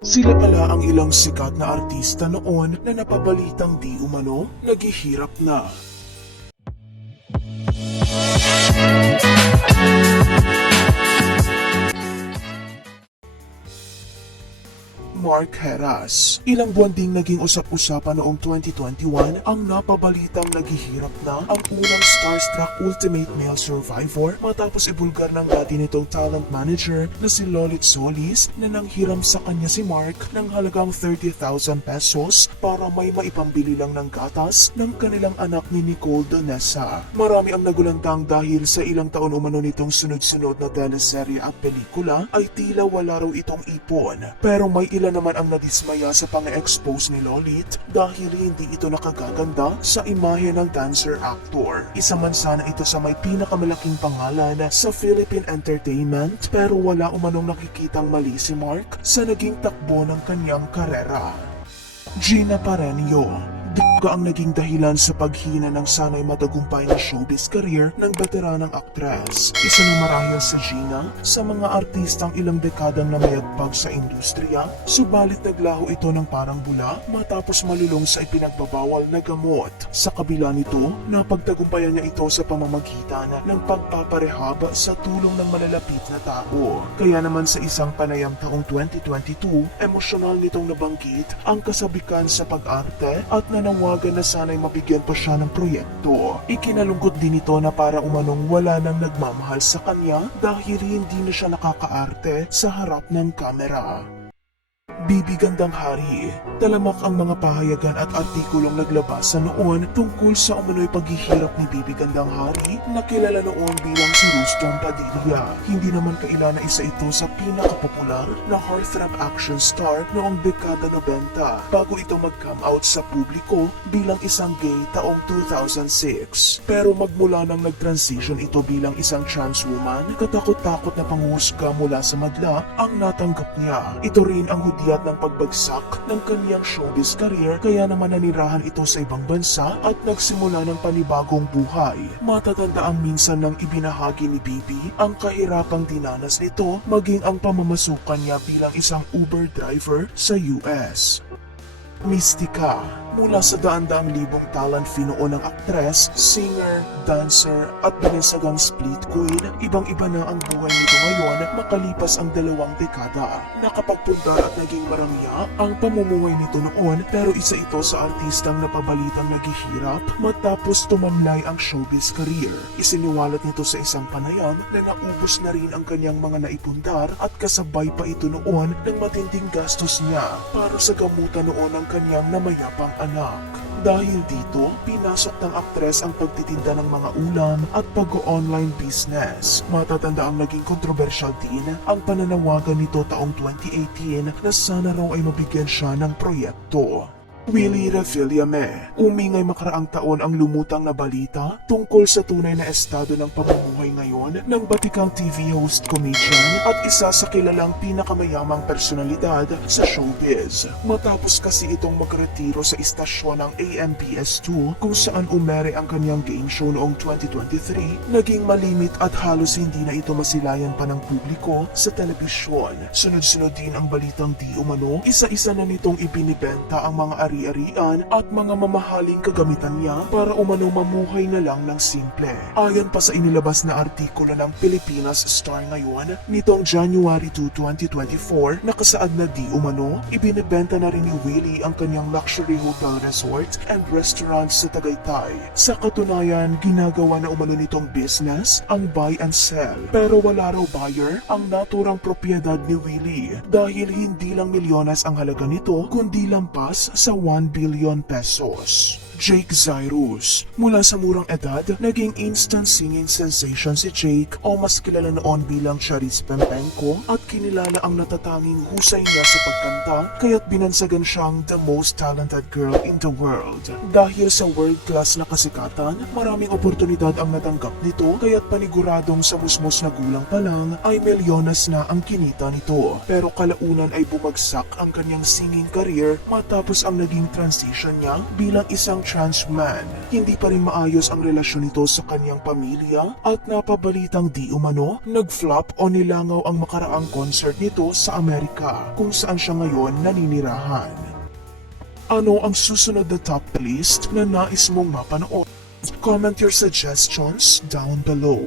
Sila pala ang ilang sikat na artista noon na napabalitang di umano naghihirap na. Mark Heras. Ilang buwan ding naging usap-usapan noong 2021 ang napabalitang naghihirap na ang unang Starstruck Ultimate Male Survivor matapos ibulgar ng dati nitong talent manager na si Lolit Solis na nanghiram sa kanya si Mark ng halagang 30,000 pesos para may maipambili lang ng gatas ng kanilang anak ni Nicole Donesa. Marami ang nagulantang dahil sa ilang taon umano nitong sunod-sunod na teleserye at pelikula ay tila wala raw itong ipon. Pero may ilan naman ang nadismaya sa pang-expose ni Lolit dahil hindi ito nakagaganda sa imahe ng dancer-actor. Isa man sana ito sa may pinakamalaking pangalan sa Philippine Entertainment pero wala umanong nakikitang mali si Mark sa naging takbo ng kanyang karera. Gina Pareño. Duga ang naging dahilan sa paghina ng sanay matagumpay na showbiz career ng veteranang aktres. Isa na marahil sa Gina sa mga artistang ilang dekadang namayagpag sa industriya, subalit naglaho ito ng parang bula matapos malulong sa ipinagbabawal na gamot. Sa kabila nito, napagtagumpayan niya ito sa pamamagitan ng pagpaparehab sa tulong ng malalapit na tao. Kaya naman sa isang panayam taong 2022, emosyonal nitong nabanggit ang kasabikan sa pag-arte at nanawagan na sana'y mabigyan pa siya ng proyekto. Ikinalungkot din ito na para umanong wala nang nagmamahal sa kanya dahil hindi na siya nakakaarte sa harap ng kamera. Bibi Gandang Hari. Talamak ang mga pahayagan at artikulong naglabas sa noon tungkol sa umano'y paghihirap ni Bibi Gandang Hari na kilala noon bilang si Ruston Padilla. Hindi naman kaila na isa ito sa pinakapopular na heartthrob action star noong dekada 90 bago ito mag-come out sa publiko bilang isang gay taong 2006. Pero magmula nang nag-transition ito bilang isang trans woman, katakot-takot na panghusga mula sa madla ang natanggap niya. Ito rin ang hudyat ng pagbagsak ng kaniyang showbiz career kaya naman nanirahan ito sa ibang bansa at nagsimula ng panibagong buhay. Matatandaan minsan nang ibinahagi ni Bibi ang kahirapang dinanas nito maging ang pamamasukan niya bilang isang Uber driver sa US. Mystica. Mula sa daan-daang libong talent fee noon ng aktres, singer, dancer at binansagang split queen, ibang-iba na ang buhay nito ngayon makalipas ang 2 dekada. Nakapagpundar at naging marangya ang pamumuhay nito noon pero isa ito sa artistang napabalitang naghihirap matapos tumamlay ang showbiz career. Isiniwalat nito sa isang panayam na naubos na rin ang kanyang mga naipundar at kasabay pa ito noon ng matinding gastos niya para sa gamutan noon ng kanyang namayapang anak. Dahil dito, pinasok ng aktres ang pagtitinda ng mga ulam at pag-online business. Matatanda ang naging kontrobersyal din ang pananawagan nito taong 2018 na sana raw ay mabigyan siya ng proyekto. Willie Revillame. Umingay makaraang taon ang lumutang na balita tungkol sa tunay na estado ng pamumuhay ngayon ng batikang TV host, comedian at isa sa kilalang pinakamayamang personalidad sa showbiz. Matapos kasi itong magretiro sa istasyon ng AMPS2 kung saan umere ang kanyang game show noong 2023, naging malimit at halos hindi na ito masilayan pa ng publiko sa telebisyon. Sunod-sunod din ang balitang di umano, isa-isa na nitong ibinibenta ang mga ari-arian at mga mamahaling kagamitan niya para umano mamuhay na lang ng simple. Ayon pa sa inilabas na artikulo ng Pilipinas Star ngayon, nitong January 2, 2024, nakasaad na di umano, ibinibenta na rin ni Willie ang kanyang luxury hotel resort and restaurant sa Tagaytay. Sa katunayan, ginagawa na umano nitong business ang buy and sell. Pero wala raw buyer ang naturang propiedad ni Willie dahil hindi lang milyones ang halaga nito kundi lampas sa 1 billion pesos. Jake Zyrus. Mula sa murang edad, naging instant singing sensation si Jake o mas kilala noon bilang Charis Pempenko at kinilala ang natatanging husay niya sa pagkanta kaya't binansagan siyang the most talented girl in the world. Dahil sa world-class na kasikatan, maraming oportunidad ang natanggap nito kaya't paniguradong sa musmos na gulang pa lang ay milyones na ang kinita nito. Pero kalaunan ay bumagsak ang kanyang singing career matapos ang naging transition niya bilang isang trans man. Hindi pa rin maayos ang relasyon nito sa kanyang pamilya at napabalitang di umano nag-flop o nilangaw ang makaraang concert nito sa Amerika kung saan siya ngayon naninirahan. Ano ang susunod na top list na nais mong mapanood? Comment your suggestions down below.